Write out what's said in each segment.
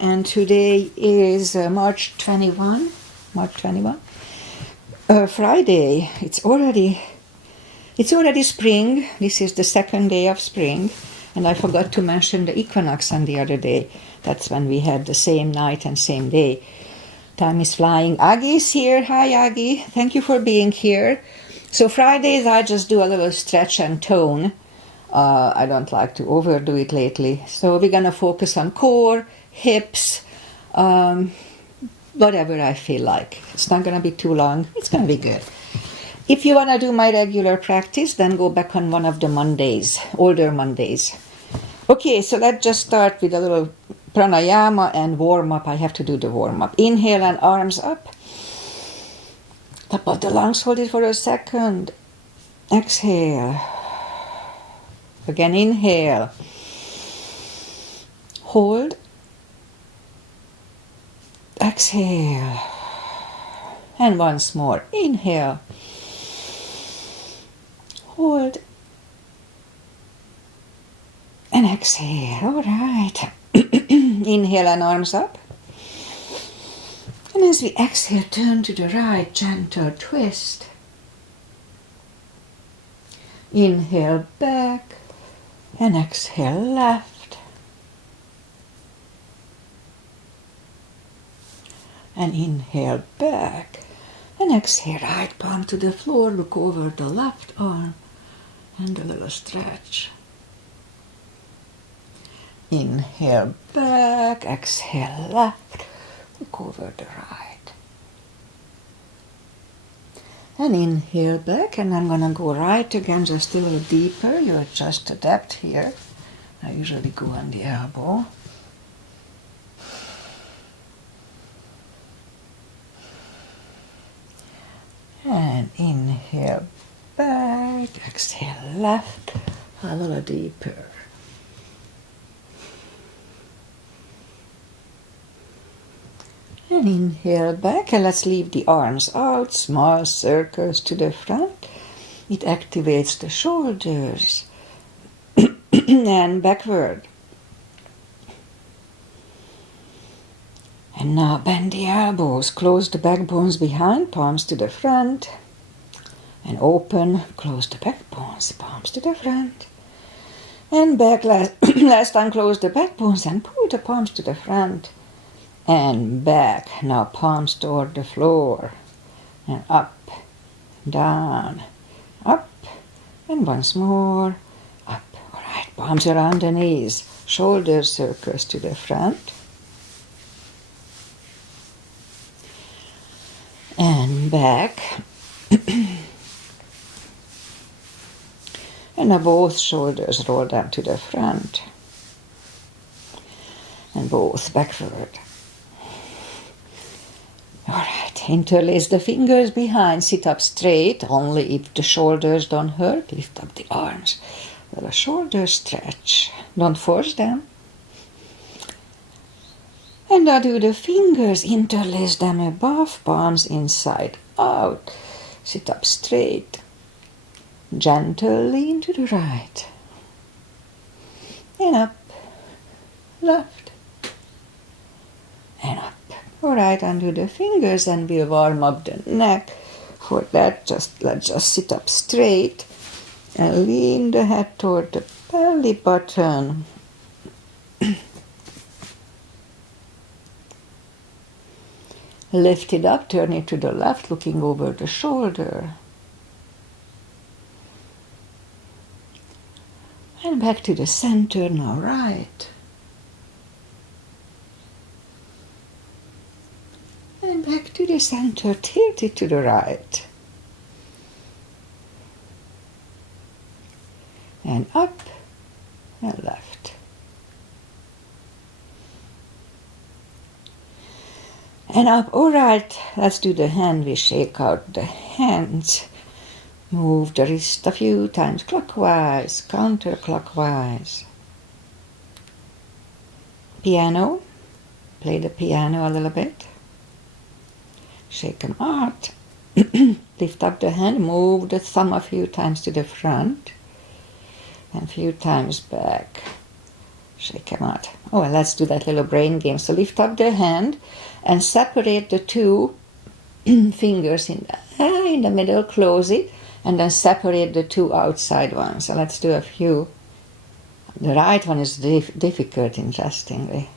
And today is March 21. Friday. It's already spring. This is the second day of spring. And I forgot to mention the equinox on the other day. That's when we had the same night and same day. Time is flying. Aggie is here. Hi, Aggie. Thank you for being here. So Fridays I just do a little stretch and tone. I don't like to overdo it lately. So we're going to focus on core, hips, whatever I feel like. It's not going to be too long. It's going to be good. If you want to do my regular practice, then go back on one of the Mondays, older Mondays. Okay, so let's just start with a little pranayama and warm-up. I have to do the warm-up. Inhale and arms up. Top of the lungs, hold it for a second. Exhale. Again, inhale. Hold. Exhale. And once more. Inhale. Hold. And exhale. All right. Inhale and arms up. And as we exhale, turn to the right, gentle twist. Inhale back. And exhale left. And inhale back. And exhale right palm to the floor. Look over the left arm. And a little stretch. Inhale back. Exhale left. Look over the right. And inhale back, and I'm going to go right again, just a little deeper. You adjust the depth here. I usually go on the elbow. And inhale back, exhale left, a little deeper. And inhale back, and let's leave the arms out, small circles to the front. It activates the shoulders. And backward. And now bend the elbows, close the backbones behind, palms to the front. And open, close the backbones, palms to the front. And back, last time close the backbones and pull the palms to the front. And back, now palms toward the floor, and up, down, up, and once more, up. All right, palms around the knees, shoulder circles to the front, and back, and now both shoulders roll down to the front, and both backward. All right, interlace the fingers behind, sit up straight, only if the shoulders don't hurt, lift up the arms. Little shoulder stretch, don't force them. And now do the fingers, interlace them above, palms inside out. Sit up straight, gentle lean to the right. And up, left, and up. All right, undo the fingers and we'll warm up the neck. For that, let's just sit up straight and lean the head toward the belly button. Lift it up, turn it to the left, looking over the shoulder. And back to the center, now right. And back to the center, tilt it to the right. And up and left. And up. All right, let's do the hand. We shake out the hands. Move the wrist a few times clockwise, counterclockwise. Piano. Play the piano a little bit. Shake them out. Lift up the hand, move the thumb a few times to the front and a few times back. Shake them out. Oh, and let's do that little brain game. So lift up the hand and separate the two fingers in the middle, close it, and then separate the two outside ones. So let's do a few. The right one is difficult, interestingly.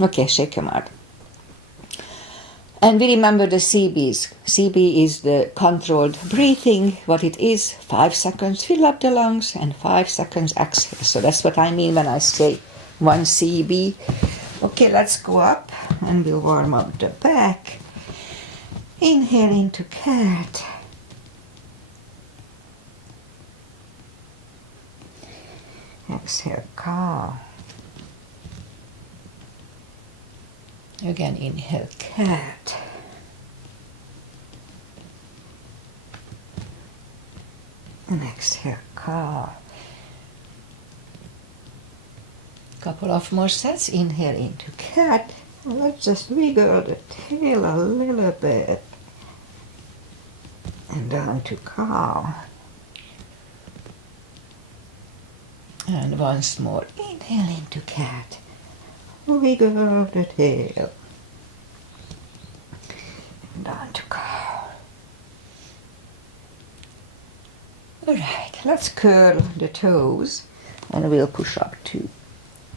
Okay, shake them out. And we remember the CBs. CB is the controlled breathing. What it is, 5 seconds fill up the lungs and 5 seconds exhale. So that's what I mean when I say 1 CB. Okay, let's go up and we'll warm up the back. Inhale into cat. Exhale, cow. Again, inhale, cat. And exhale, cow. Couple of more sets. Inhale into cat. And let's just wiggle the tail a little bit. And down to cow. And once more. Inhale into cat. Wiggle the tail. And down to cow. Alright, let's curl the toes and we'll push up to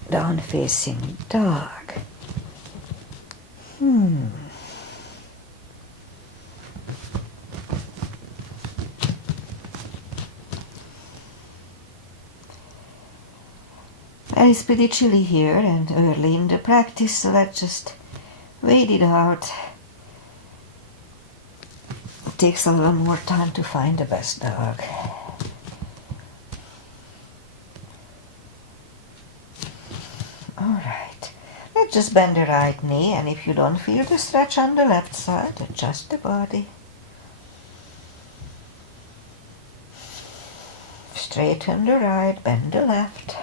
down facing dog. And it's pretty chilly here and early in the practice, so let's just wait it out. It takes a little more time to find the best dog. Alright, let's just bend the right knee, and if you don't feel the stretch on the left side, adjust the body. Straighten the right, bend the left.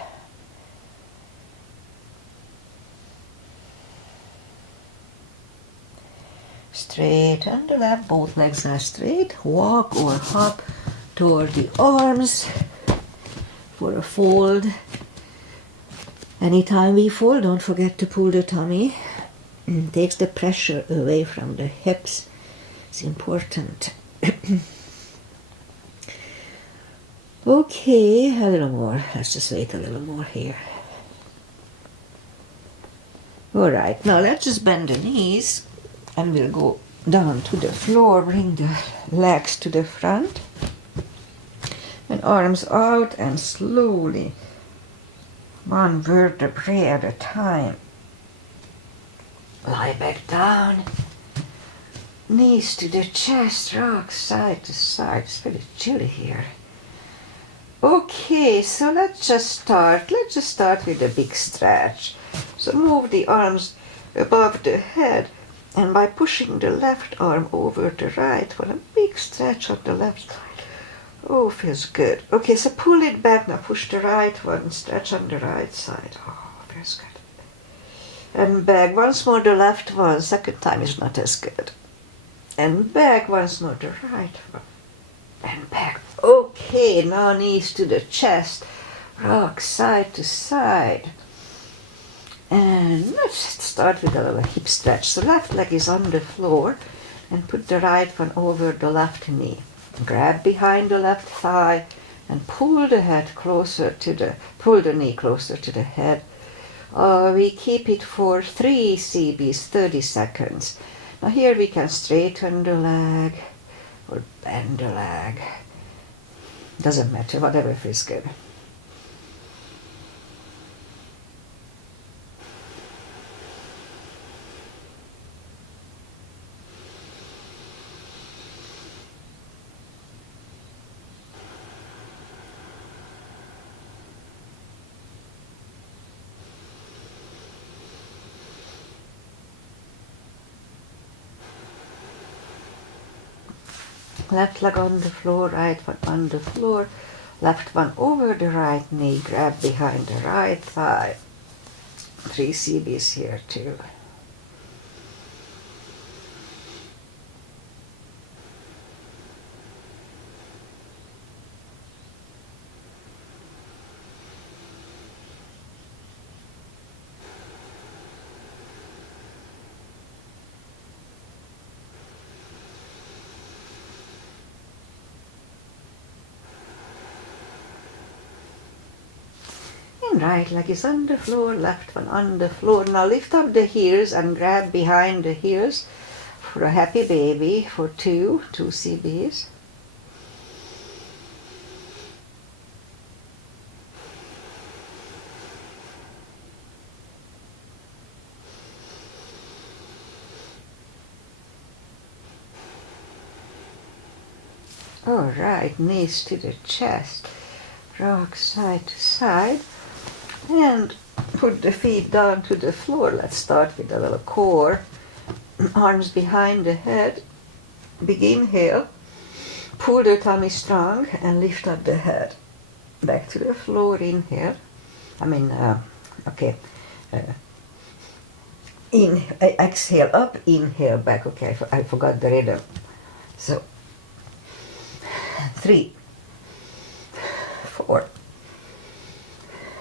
Straighten the left, both legs are straight. Walk or hop toward the arms for a fold. Anytime we fold, don't forget to pull the tummy. It takes the pressure away from the hips. It's important. Okay, a little more. Let's just wait a little more here. Alright, now let's just bend the knees and we'll go down to the floor. Bring the legs to the front and arms out, and slowly, one vertebrae at a time, lie back down. Knees to the chest, rock side to side. It's pretty chilly here. Okay, so let's just start with a big stretch. So move the arms above the head, and by pushing the left arm over the right one, a big stretch on the left side. Oh, feels good. Okay, so pull it back. Now push the right one, stretch on the right side. Oh, feels good. And back. Once more the left one. Second time is not as good. And back. Once more the right one. And back. Okay, now knees to the chest. Rock side to side. And let's start with a little hip stretch. So left leg is on the floor, and put the right one over the left knee. Grab behind the left thigh and pull the knee closer to the head. We keep it for 3 CBs, 30 seconds. Now here we can straighten the leg or bend the leg. Doesn't matter, whatever feels good. Left leg on the floor, right one on the floor, left one over the right knee, grab behind the right thigh. 3 CBs here too. And right leg is on the floor, left one on the floor. Now lift up the heels and grab behind the heels for a happy baby for two CBs. All right, knees to the chest, rock side to side, and put the feet down to the floor. Let's start with a little core. Arms behind the head. Big inhale. Pull the tummy strong and lift up the head. Back to the floor, inhale. Exhale up, inhale back. Okay, I forgot the rhythm. So, 3, 4,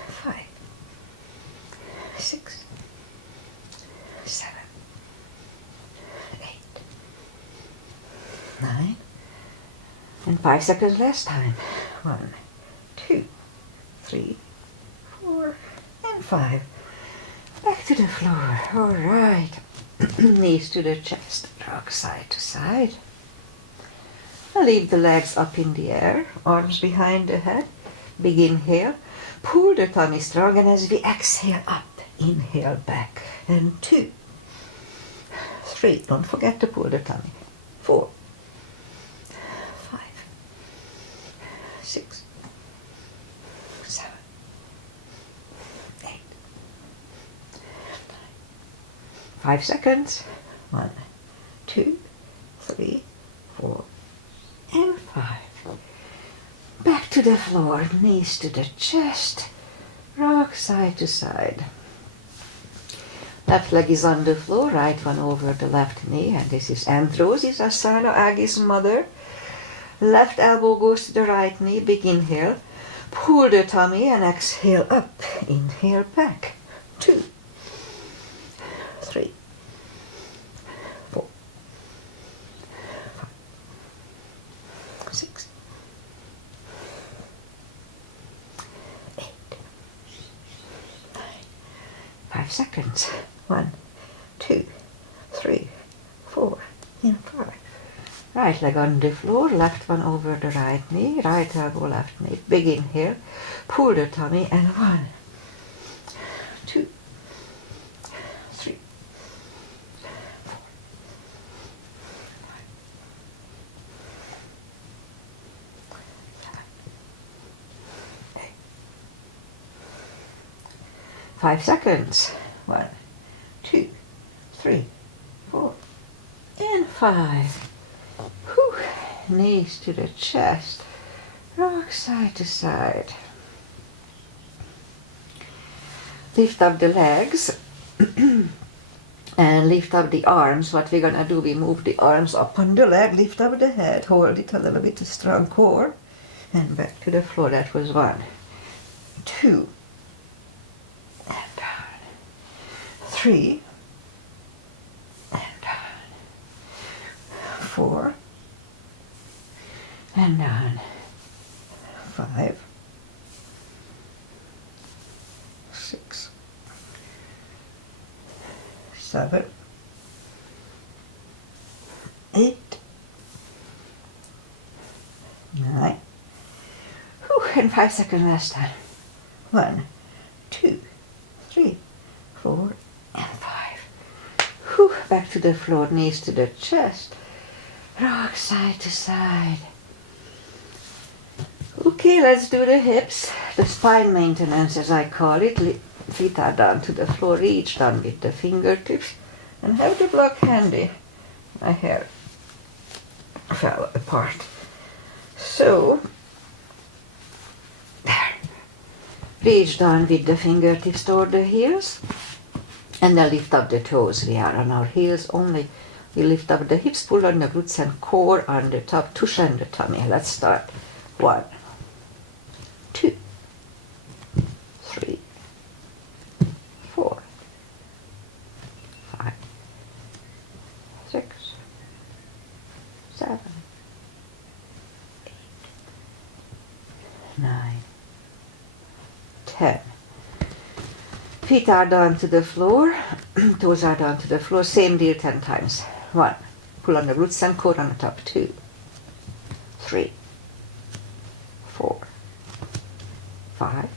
5, 6, 7, 8, 9, and 5 seconds last time. 1, 2, 3, 4, and 5. Back to the floor. All right. Knees to the chest, rock side to side. Leave the legs up in the air, arms behind the head. Big inhale. Pull the tummy strong, and as we exhale up, inhale back. And 2, 3, don't forget to pull the tummy. 4, 5, 6, 7, 8, 9. 5 seconds. 1, 2, 3, 4, and 5. Back to the floor, knees to the chest, rock side to side. Left leg is on the floor, right one over the left knee, and this is Androsis Asana, Agi's mother. Left elbow goes to the right knee, big inhale. Pull the tummy and exhale up, inhale back. 2, 3, 4, 5, 6, 8, 9. 5 seconds. 1, 2, 3, 4, and 5. Right leg on the floor, left one over the right knee, right elbow, left knee. Big inhale, pull the tummy, and 1, 2, 3, 4, 5, 7, 8. 5 seconds. 1, 2, 3, 4, and 5. Whew. Knees to the chest, rock side to side. Lift up the legs and lift up the arms. What we're gonna do, we move the arms up on the leg, lift up the head, hold it a little bit, a strong core, and back to the floor. That was 1, 2, and down. 3, and down. 4, and down. 5, 6, 7, 8, 9. Whew, and 5 seconds last time. 1, 2, 3, 4, and 5. Whew, back to the floor, knees to the chest, rock side to side. Okay, let's do the hips, the spine maintenance as I call it. Feet are down to the floor, reach down with the fingertips, and have the block handy. My hair fell apart. So, there. Reach down with the fingertips toward the heels, and then lift up the toes. We are on our heels only. We lift up the hips, pull on the glutes and core on the top, tush and the tummy. Let's start. 1, 2, 3, 4, 5, 6, 7, 8, 9, 10. Feet are down to the floor, toes are down to the floor, same deal 10 times. 1, pull on the glutes and core on the top. 2, 3, 4, 5,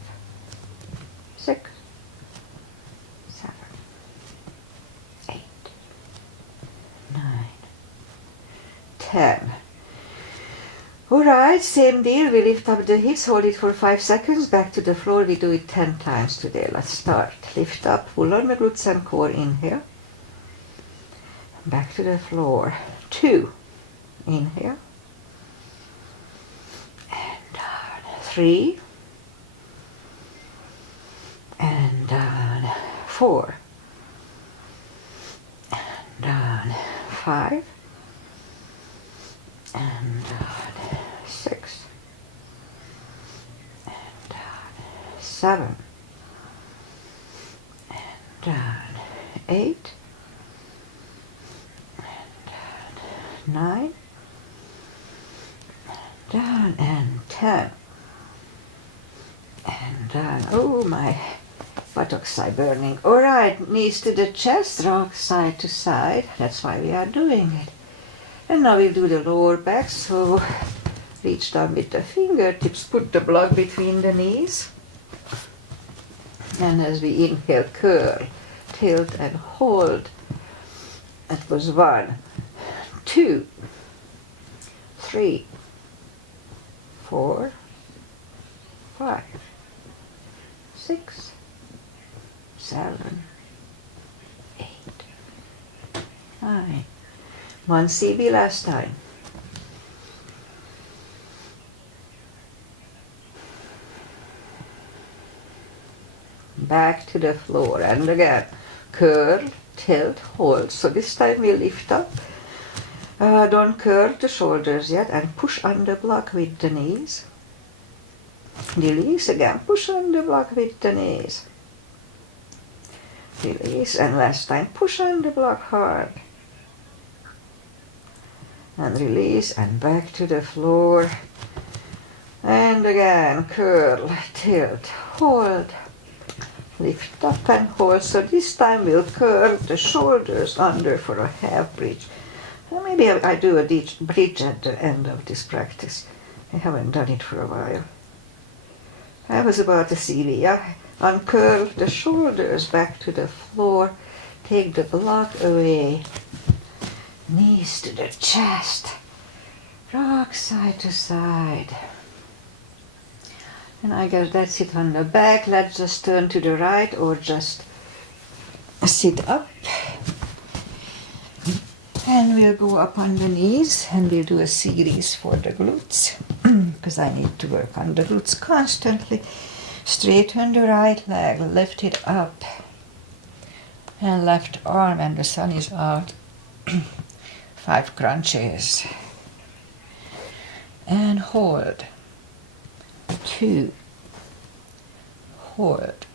6, 7, 8, 9, 10. Alright, same deal. We lift up the hips, hold it for 5 seconds, back to the floor. We do it 10 times today. Let's start. Lift up, pull on the glutes and core, inhale. Back to the floor. 2, inhale. And down. 3. And down. 4. And down. 5. And down. 6. And down. 7. And down. 8. And down. 9. And down. And 10. And down. Oh, my buttocks are burning. Alright, knees to the chest, rock side to side. That's why we are doing it. And now we'll do the lower back, so reach down with the fingertips, put the block between the knees. And as we inhale, curl, tilt and hold. That was 1, 2, 3, 4, 5, 6, 7, 8, 9. 1 CB last time. Back to the floor and again curl, tilt, hold. So this time we lift up. Don't curl the shoulders yet and push on the block with the knees. Release again, push on the block with the knees. Release and last time push on the block hard. And release and back to the floor. And again, curl, tilt, hold. Lift up and hold. So this time we'll curl the shoulders under for a half bridge. Well, maybe I do a bridge at the end of this practice. I haven't done it for a while. I was about to see yeah? Uncurl the shoulders back to the floor. Take the block away. Knees to the chest. Rock side to side. And I guess that's it on the back. Let's just turn to the right or just sit up. And we'll go up on the knees and we'll do a series for the glutes because I need to work on the glutes constantly. Straighten the right leg, lift it up. And left arm, and the sun is out. 5 crunches. And hold. 2. Hold.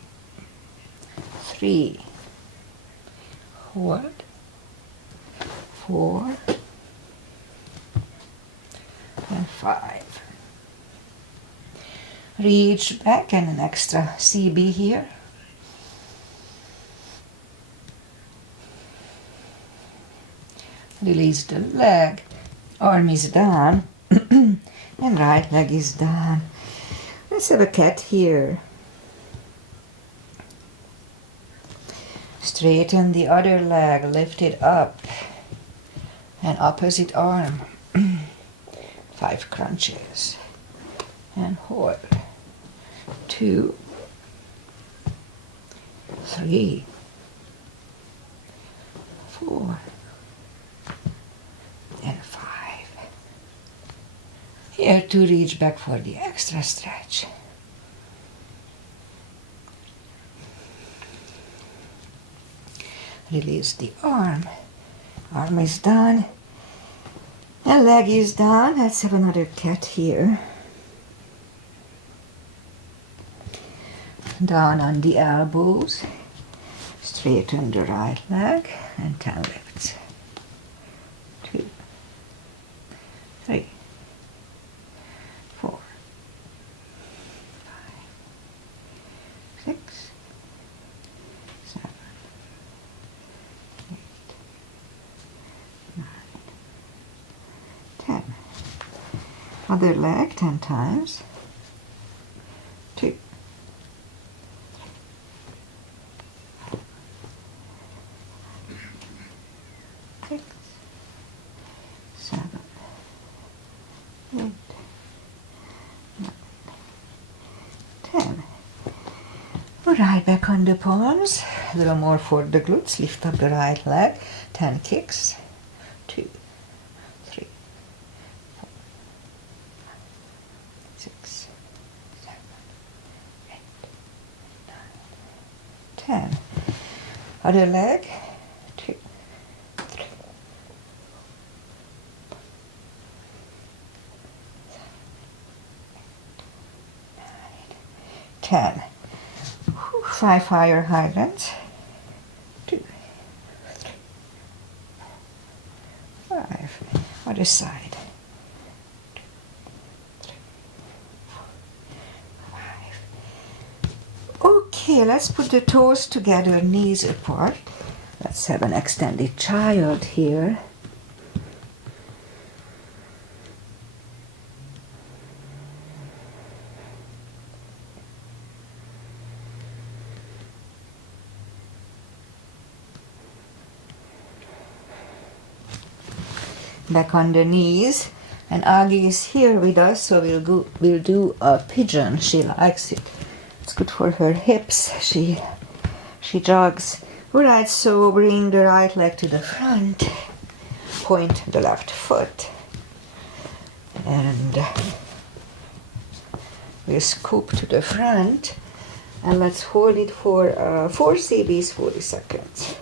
3. Hold. 4. And 5. Reach back and an extra CB here. Release the leg, arm is down, and right leg is down. Let's have a cat here. Straighten the other leg, lift it up, and opposite arm. 5 crunches, and hold. 2, 3, 4, and 5. Here to reach back for the extra stretch. Release the arm. Arm is done. And leg is done. Let's have another cat here. Down on the elbows. Straighten the right leg and 10 lifts. 2, 3, 4, 5, 6, Other leg 10 times. 2, 6, 7, 8, 9, 10. Right back on the palms. A little more for the glutes. Lift up the right leg. 10 kicks. 2, 3, 4, 6, 7, 8, 9, 10. Other leg. 2, 3, 10. 5 fire hydrants. 2, 3, 4, 5. Other side. 2, 3, 4, 5. Okay, let's put the toes together, knees apart. Let's have an extended child here. Back on the knees, and Aggie is here with us, so we'll do a pigeon. She likes it. It's good for her hips. She jogs. Alright, so bring the right leg to the front, point the left foot, and we'll scoop to the front, and let's hold it for 4 CBs, 40 seconds.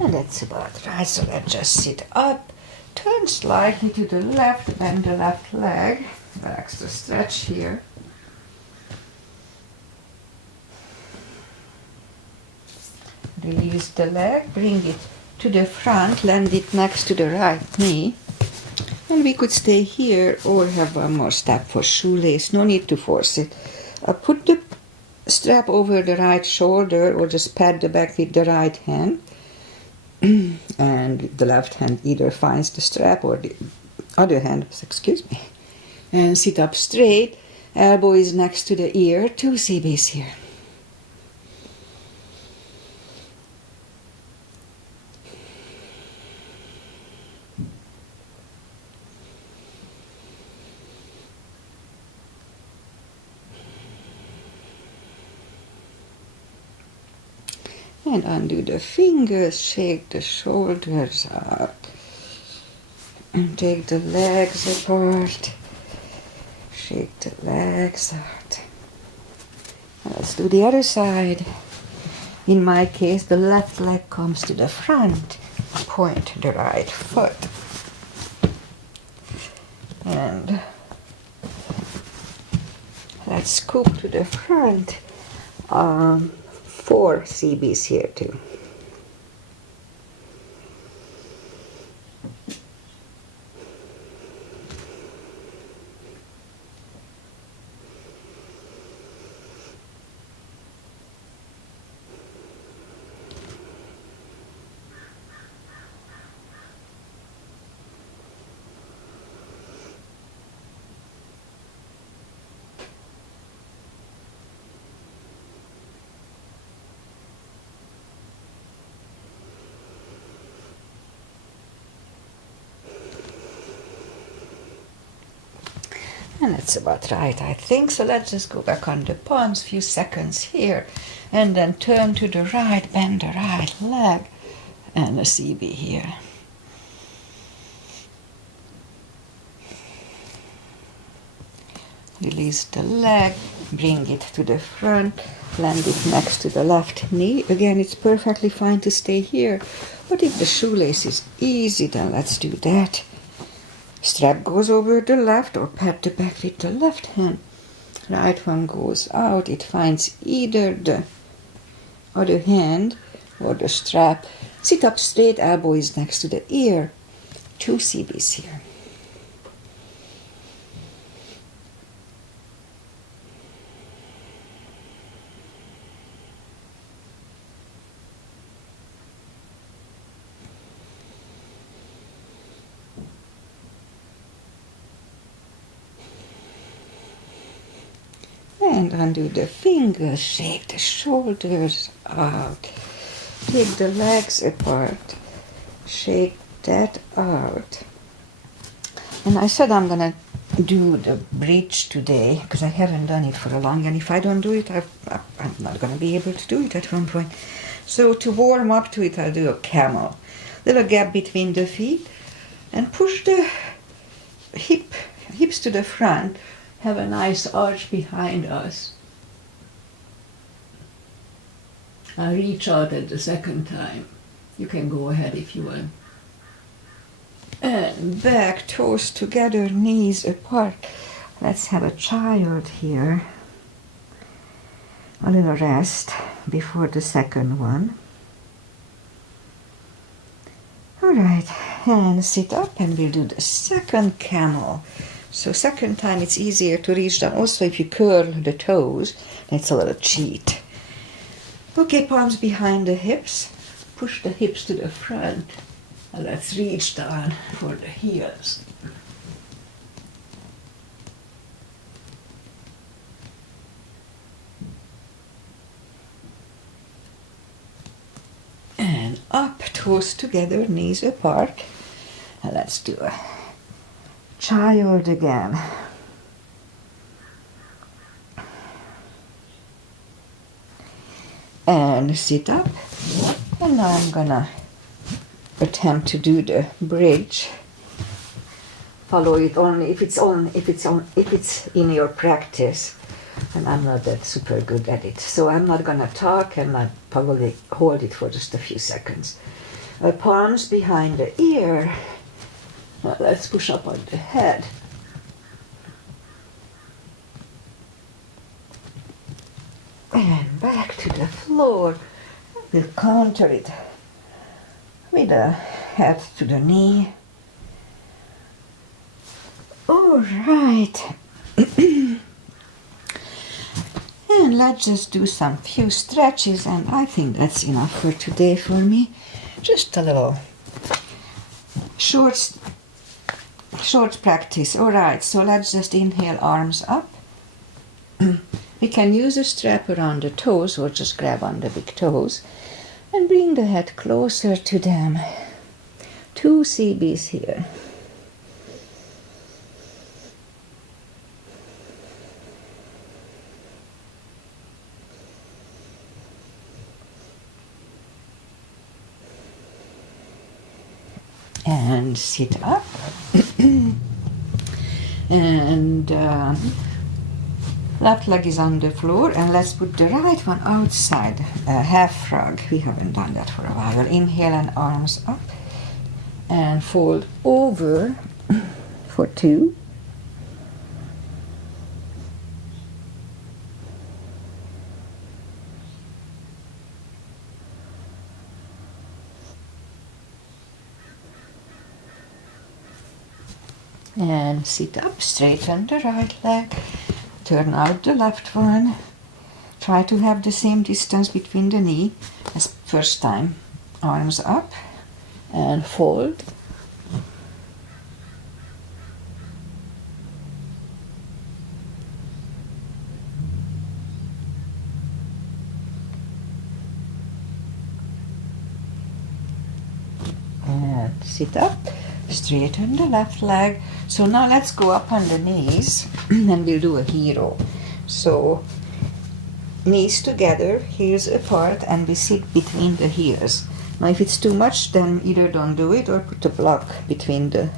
And that's about right, so let's just sit up, turn slightly to the left, bend the left leg, relax the stretch here. Release the leg, bring it to the front, land it next to the right knee. And we could stay here or have one more step for shoelace, no need to force it. Put the strap over the right shoulder or just pat the back with the right hand. And the left hand either finds the strap or the other hand, excuse me. And sit up straight, elbow is next to the ear, 2 CBs here. And undo the fingers, shake the shoulders out. And take the legs apart. Shake the legs out. And let's do the other side. In my case, the left leg comes to the front. Point the right foot. And let's scoop to the front. 4 CBs here too. And that's about right, I think. So let's just go back on the palms, few seconds here, and then turn to the right, bend the right leg, and a CB here. Release the leg, bring it to the front, land it next to the left knee. Again, it's perfectly fine to stay here, but if the shoelace is easy, then let's do that. Strap goes over the left, or pat the back with the left hand. Right one goes out, it finds either the other hand or the strap. Sit up straight, elbow is next to the ear. 2 CBs here. And undo the fingers, shake the shoulders out. Take the legs apart, shake that out. And I said I'm gonna do the bridge today because I haven't done it for a long, and if I don't do it, I'm not gonna be able to do it at one point. So to warm up to it, I'll do a camel. Little gap between the feet, and push the hips to the front. Have a nice arch behind us. I'll reach out at the second time. You can go ahead if you want. And back, toes together, knees apart. Let's have a child here. A little rest before the second one. All right, and sit up, and we'll do the second camel. So second time it's easier to reach down. Also, if you curl the toes, it's a little cheat. Okay, palms behind the hips. Push the hips to the front. And let's reach down for the heels. And up, toes together, knees apart. And let's do a child again. And sit up. And now I'm gonna attempt to do the bridge. Follow it only if it's in your practice. And I'm not that super good at it. So I'm not gonna talk, and I'll probably hold it for just a few seconds. Palms behind the ear. Now let's push up on the head. And back to the floor. We'll counter it with the head to the knee. All right. And let's just do some few stretches, and I think that's enough for today for me. Just a little short practice. All right, so let's just inhale, arms up. We can use a strap around the toes or just grab on the big toes and bring the head closer to them. 2 CBs here. And sit up. And left leg is on the floor, and let's put the right one outside, half frog. We haven't done that for a while. Inhale and arms up, and fold over for 2. And sit up, straighten the right leg, turn out the left one. Try to have the same distance between the knee as first time. Arms up and fold. And sit up, straighten the left leg. So now let's go up on the knees and we'll do a hero. So knees together, heels apart, and we sit between the heels. Now if it's too much, then either don't do it or put a block between the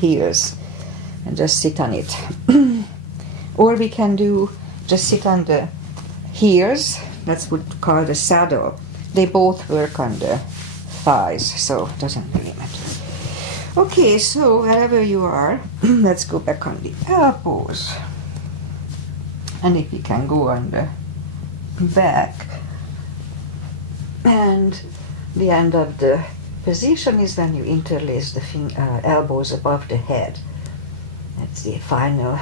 heels and just sit on it. Or we can do, just sit on the heels, that's what we call the saddle. They both work on the thighs, so it doesn't really matter. Okay, so wherever you are, let's go back on the elbows. And if you can go on the back. And the end of the position is when you interlace the elbows above the head. That's the final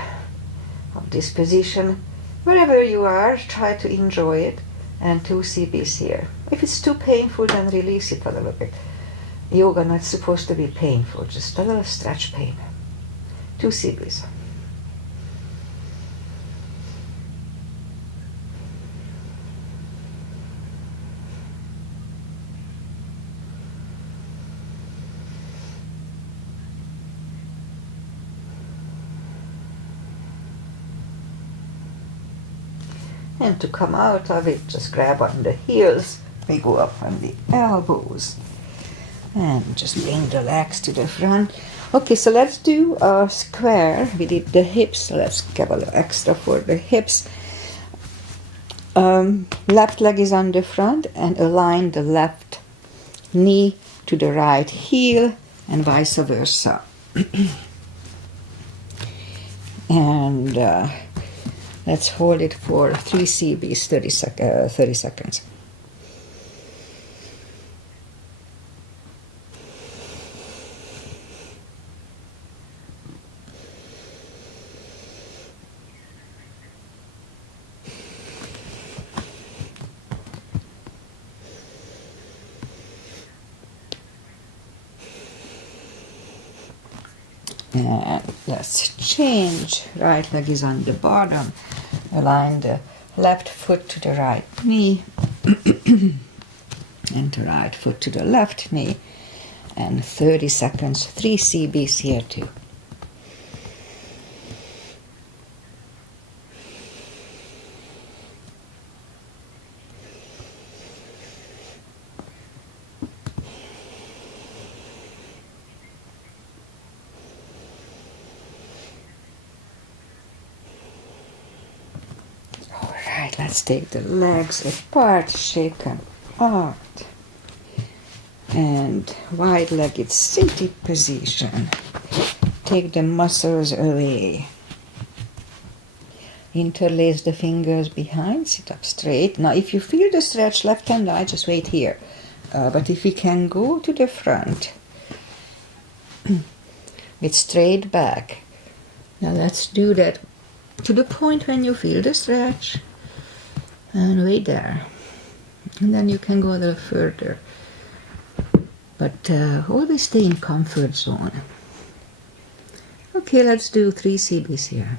of this position. Wherever you are, try to enjoy it, and 2 CBs here. If it's too painful, then release it a little bit. Yoga not supposed to be painful, just a little stretch pain. 2 CBs. And to come out of it, just grab on the heels. We go up on the elbows. And just bring the legs to the front. Okay, so let's do a square. We did the hips, so let's give a little extra for the hips. Left leg is on the front, and align the left knee to the right heel, and vice versa. And let's hold it for 3 CBs, 30 seconds. And let's change. Right leg is on the bottom. Align the left foot to the right knee and the right foot to the left knee. And 30 seconds, 3 CBs here too. Let's take the legs apart, shake them out. And wide-legged seated position. Take the muscles away. Interlace the fingers behind, sit up straight. Now if you feel the stretch left and right, just wait here. But if you can go to the front with straight back. Now let's do that to the point when you feel the stretch. And wait there. And then you can go a little further. But always stay in comfort zone. Okay, let's do 3 CBs here.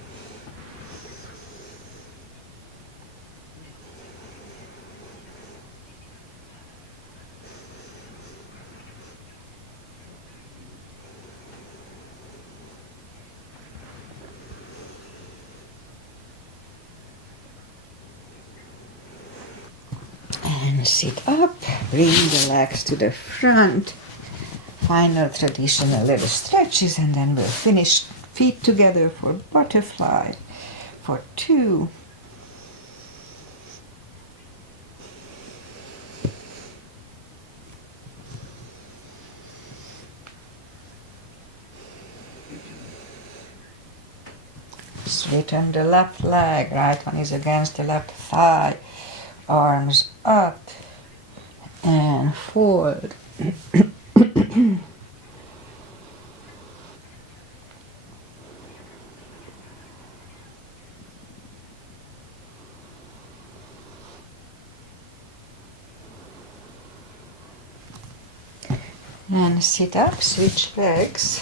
And sit up, bring the legs to the front. Final traditional little stretches, and then we'll finish feet together for butterfly for 2. Straighten the left leg, right one is against the left thigh. Arms up and forward. And sit up, switch legs.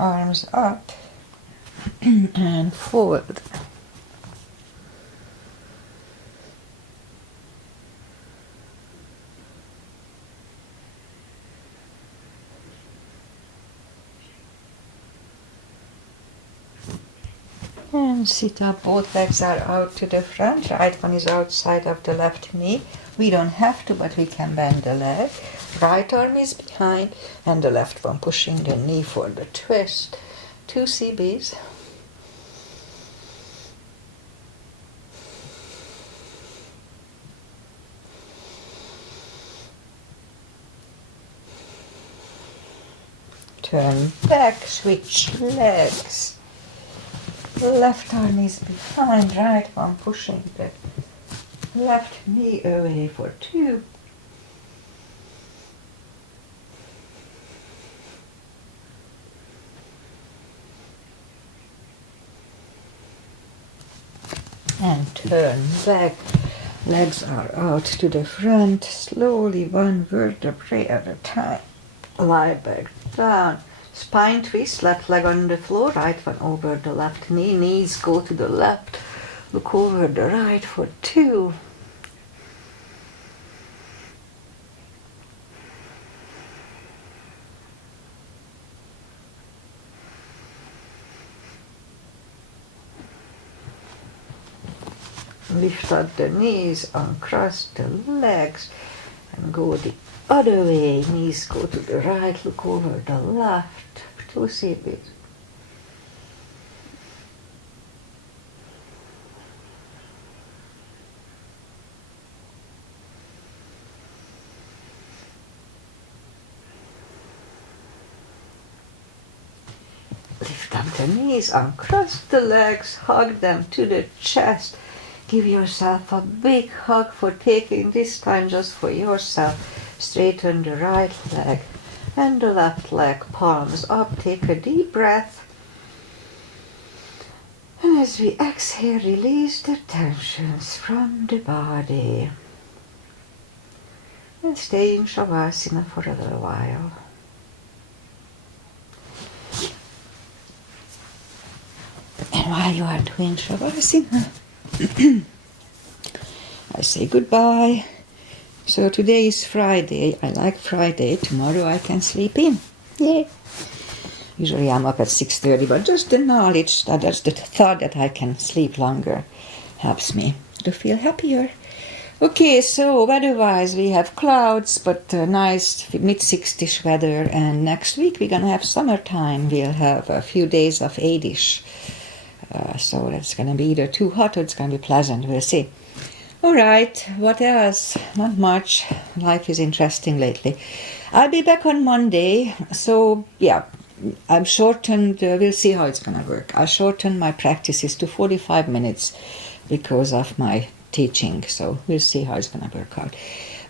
Arms up and forward. And sit up, both legs are out to the front, right one is outside of the left knee. We don't have to, but we can bend the leg. Right arm is behind, and the left one pushing the knee for the twist. 2 CBs. turn back, switch legs. Left arm is behind, right arm pushing the left knee away for 2. And turn back. Legs are out to the front, slowly, one vertebrae at a time. Lie back down. Spine twist, left leg on the floor, right one over the left knee. Knees go to the left. Look over the right for 2. Lift up the knees, uncross the legs, and go the other way. Knees go to the right, look over the left. Susie, bit. Lift up the knees, uncross the legs, hug them to the chest. Give yourself a big hug for taking this time just for yourself. Straighten the right leg and the left leg, palms up. Take a deep breath. And as we exhale, release the tensions from the body. And stay in Shavasana for a little while. And while you are doing Shavasana, I say goodbye. So today is Friday. I like Friday. Tomorrow I can sleep in. Yay. Usually I'm up at 6:30, but just the knowledge, that's the thought that I can sleep longer helps me to feel happier. Okay, so weather-wise we have clouds, but nice mid-60s weather, and next week we're gonna have summertime. We'll have a few days of 80s. So it's going to be either too hot or it's going to be pleasant. We'll see. All right, what else? Not much. Life is interesting lately. I'll be back on Monday. So, yeah, I've shortened, we'll see how it's going to work. I'll shorten my practices to 45 minutes because of my teaching. So we'll see how it's going to work out.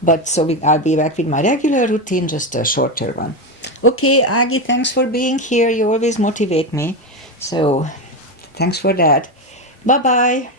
But so I'll be back with my regular routine, just a shorter one. Okay, Aggie, thanks for being here. You always motivate me. So thanks for that. Bye-bye.